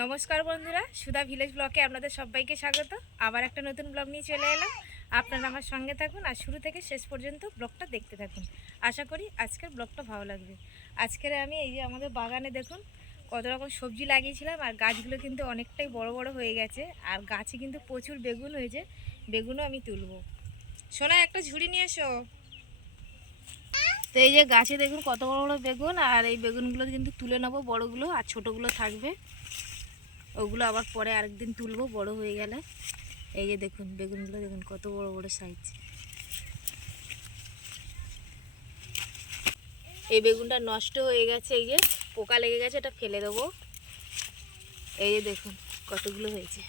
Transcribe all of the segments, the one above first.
নমস্কার বন্ধুরা, সুধা ভিলেজ ব্লকে আপনাদের সবাইকে স্বাগত। আবার একটা নতুন ব্লগ নিয়ে চলে এলাম। আপনারা আমার সঙ্গে থাকুন আর শুরু থেকে শেষ পর্যন্ত ব্লগটা দেখতে থাকুন। আশা করি আজকের ব্লগটা ভালো লাগবে। আজকের আমি এই যে আমাদের বাগানে দেখুন, কত রকম সবজি লাগিয়েছিলাম আর গাছগুলো কিন্তু অনেকটাই বড় বড় হয়ে গেছে আর গাছে কিন্তু প্রচুর বেগুন হয়েছে, বেগুনও আমি তুলবো। সোনা, একটা ঝুড়ি নিয়ে এসো। তো এই যে গাছে দেখুন কত বড় বড় বেগুন আর এই বেগুনগুলো কিন্তু তুলে নেব, বড়গুলো আর ছোটোগুলো থাকবে। ওগুলো আবার পরে আরেকদিন তুলবো, বড় হয়ে গেলে। এই যে দেখুন, বেগুনগুলো দেখুন, কত বড় বড় সাইজ এই বেগুনটা নষ্ট হয়ে গেছে, এই যে পোকা লেগে গেছে, এটা ফেলে দেবো। এই যে দেখুন, কতগুলো হয়েছে।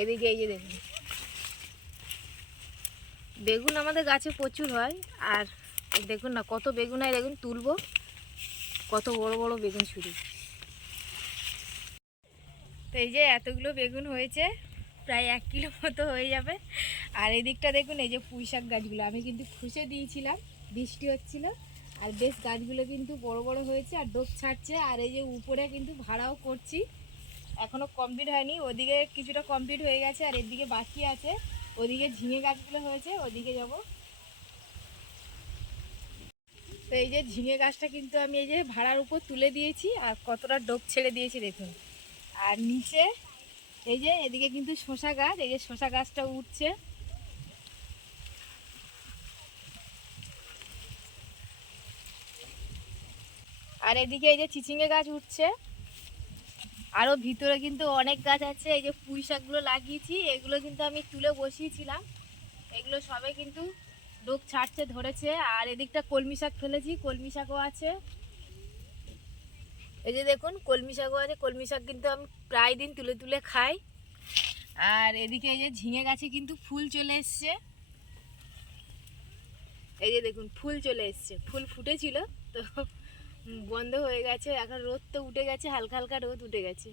এদিকে এই যে দেখুন। বেগুন আমাদের গাছে প্রচুর হয়, আর দেখুন না কত বেগুন হয় দেখুন তুলবো, কত বড় বড় বেগুন ছুরি। তো এই যে এতগুলো বেগুন হয়েছে, প্রায় এক কিলো মতো হয়ে যাবে। আর এই দিকটা দেখুন, এই যে পুঁই শাক গাছগুলো, আমি কিন্তু খুশে দিয়েছিলাম, বৃষ্টি হচ্ছিল, আর বেশ গাছগুলো কিন্তু বড় বড় হয়েছে আর ডোক ছাড়ছে, আর এই যে উপরে কিন্তু ভাড়াও করছি। এখনও কমপ্লিট হয়নি। ওদিকে কিছুটা কমপ্লিট হয়ে গেছে, আর এদিকে বাকি আছে। ওদিকে ঝিঙে গাছগুলো হয়েছে, ওদিকে যাব। তো এই যে ঝিঙে গাছটা কিন্তু আমি এই যে ভাড়ার উপর তুলে দিয়েছি, আর কতটা ডোক ছেড়ে দিয়েছি দেখুন। আর নিচে এই যে এদিকে কিন্তু শশা গাছ, এই যে শশা গাছটা উঠছে। আর এদিকে এই যে চিচিঙ্গে গাছ উঠছে। আরও ভিতরে কিন্তু অনেক গাছ আছে, এই যে পুঁই শাকগুলো লাগিয়েছি, এগুলো কিন্তু আমি তুলে বসিয়েছিলাম। এগুলো সবে কিন্তু ডোক ছাড়ছে, ধরেছে, আর এদিকটা কলমি শাক ফেলেছি, কলমি শাকও আছে। এই যে দেখুন, কলমি শাকও আছে, কলমি শাক কিন্তু আমি প্রায় দিন তুলে তুলে খাই। আর এদিকে এই যে ঝিঙে গাছে কিন্তু ফুল চলে এসছে। এই যে দেখুন, ফুল চলে এসছে, ফুল ফুটেছিল, তো বন্ধ হয়ে গেছে, এখন রোদ তো উঠে গেছে, হালকা হালকা রোদ উঠে গেছে।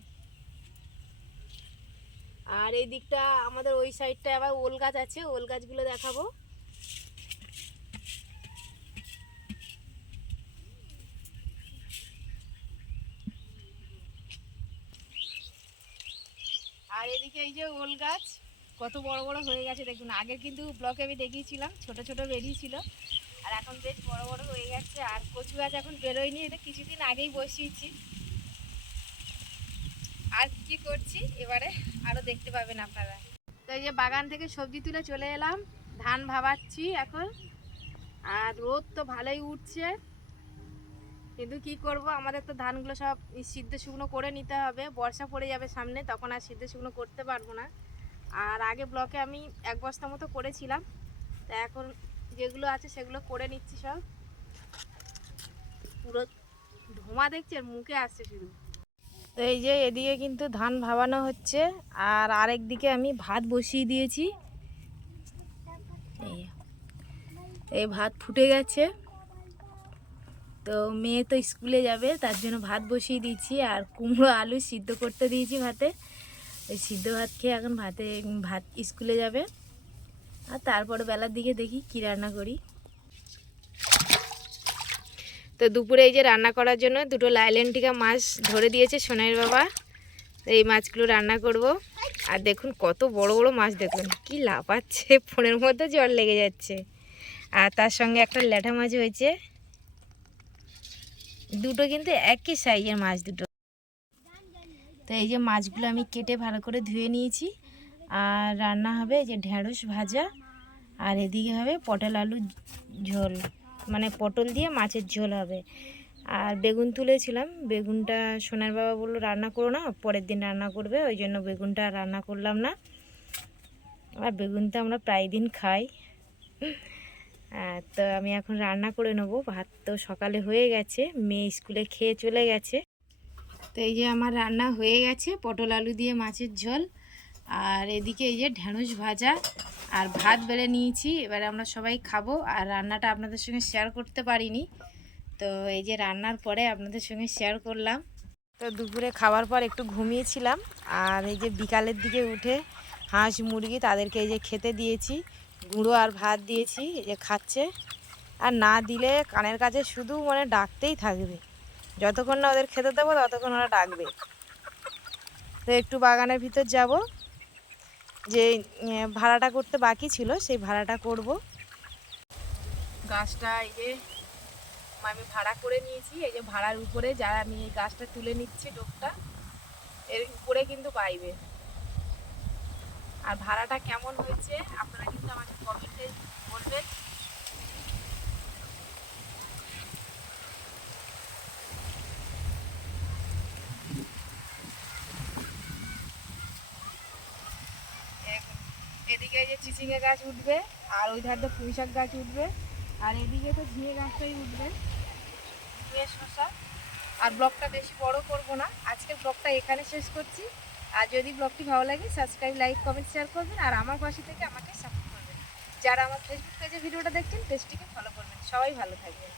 আর এই দিকটা আমাদের ওই সাইডটা আবার ওল গাছ আছে, ওল গাছগুলো দেখাবো। আর এদিকে এই যে ওল গাছ, কত বড় বড় হয়ে গেছে, দেখুন, আগে কিন্তু ব্লকে আমি দেখিয়েছিলাম, ছোট ছোট বেরিয়েছিল। আর এখন বেশ বড় বড় হয়ে গেছে। আর কচু গাছ এখন বেরোয়নি, এটা কিছুদিন আগেই বসিয়েছি। আর কি করছি, এবারে আরও দেখতে পাবেন আপনারা। তো এই যে বাগান থেকে সবজি তুলে চলে এলাম, ধান ভাবাচ্ছি এখন। আর রোদ তো ভালোই উঠছে। কিন্তু কি করব, আমাদের তো ধানগুলো সব সিদ্ধ শুকনো করে নিতে হবে। বর্ষা পড়ে যাবে সামনে, তখন আর সিদ্ধ শুকনো করতে পারব না। আর আগে ব্লকে আমি এক বস্তা মতো করেছিলাম। তা এখন যেগুলো আছে সেগুলো করে নিচ্ছি সব। পুরো ধোঁয়া দেখছে মুখে আসছে শুধু। তো এই যে এদিকে কিন্তু ধান ভাবানো হচ্ছে, আর আরেক দিকে আমি ভাত বসিয়ে দিয়েছি। এই এই ভাত ফুটে গেছে। তো মেয়ে তো স্কুলে যাবে, তার জন্য ভাত বসিয়ে দিয়েছি, আর কুমড়ো আলু সিদ্ধ করতে দিয়েছি ভাতে। ওই সিদ্ধ ভাত খেয়ে এখন ভাতে, ভাত স্কুলে যাবে। আর তারপর বেলার দিকে দেখি কি রান্না করি। তো দুপুরে এই যে রান্না করার জন্য দুটো লাইলেন্টিকা মাছ ধরে দিয়েছে সোনাইয়ের বাবা। এই মাছগুলো রান্না করব। আর দেখুন কত বড় বড় মাছ দেখুন, কি লাফাচ্ছে, ফোনের মধ্যে জল লেগে যাচ্ছে। আর তার সঙ্গে একটা ল্যাঠা মাছ হয়েছে। দুটো কিন্তু একই সাইজের মাছ দুটো। তো এই যে মাছগুলো আমি কেটে ভালো করে ধুয়ে নিয়েছি। আর রান্না হবে যে ঢেঁড়স ভাজা, আর এদিকে হবে পটল আলু ঝোল। মানে পটল দিয়ে মাছের ঝোল হবে। আর বেগুন তুলেছিলাম। বেগুনটা সোনার বাবা বলল, রান্না করো না, পরের দিন রান্না করবে, ওই জন্য বেগুনটা রান্না করলাম না। আর বেগুনটা আমরা প্রায় দিন খাই। তো আমি এখন রান্না করে নেব। ভাত তো সকালে হয়ে গেছে, মেয়ে স্কুলে খেয়ে চলে গেছে। তো এই যে আমার রান্না হয়ে গেছে, পটল আলু দিয়ে মাছের ঝোল। আর এদিকে এই যে ঢেঁড়স ভাজা আর ভাত বেড়ে নিয়েছি। এবারে আমরা সবাই খাব। আর রান্নাটা আপনাদের সঙ্গে শেয়ার করতে পারিনি। তো এই যে রান্নার পরে আপনাদের সঙ্গে শেয়ার করলাম। তো দুপুরে খাওয়ার পর একটু ঘুমিয়েছিলাম। আর এই যে বিকালের দিকে উঠে হাঁস মুরগি তাদেরকে এই যে খেতে দিয়েছি। গুঁড়ো আর ভাত দিয়েছি, এই যে খাচ্ছে। আর না দিলে কানের কাছে শুধু মানে ডাকতেই থাকবে। যতক্ষণ না ওদের খেতে দেবো, ততক্ষণ ওরা ডাকবে। তো একটু বাগানের ভিতর যাব। যে ভাড়াটা করতে বাকি ছিল, সেই ভাড়াটা করব। গাছটা এই যে, আমি ভাড়া করে নিয়েছি, এই যে ভাড়ার উপরে যারা আমি এই গাছটা তুলে নিচ্ছি ডোকটা এর উপরে কিন্তু পাইবে। আর ভাড়াটা কেমন হয়েছে, আপনারা কিন্তু আমাকে এদিকে এই যে চিচিঙ্গা গাছ উঠবে, আর ওই ধারে পুঁই শাক গাছ উঠবে, আর এদিকে তো ঝিঙে গাছটাই উঠবে। শসা, আর ব্লগটা বেশি বড় করব না। আজকের ব্লগটা এখানে শেষ করছি। আর যদি ব্লগটি ভালো লাগে সাবস্ক্রাইব লাইক কমেন্ট শেয়ার করবেন, আর আমার পাশে থেকে আমাকে সাপোর্ট করবেন। যারা আমার ফেসবুক পেজে ভিডিওটা দেখছেন পেজটিকে ফলো করবেন। সবাই ভালো থাকবেন।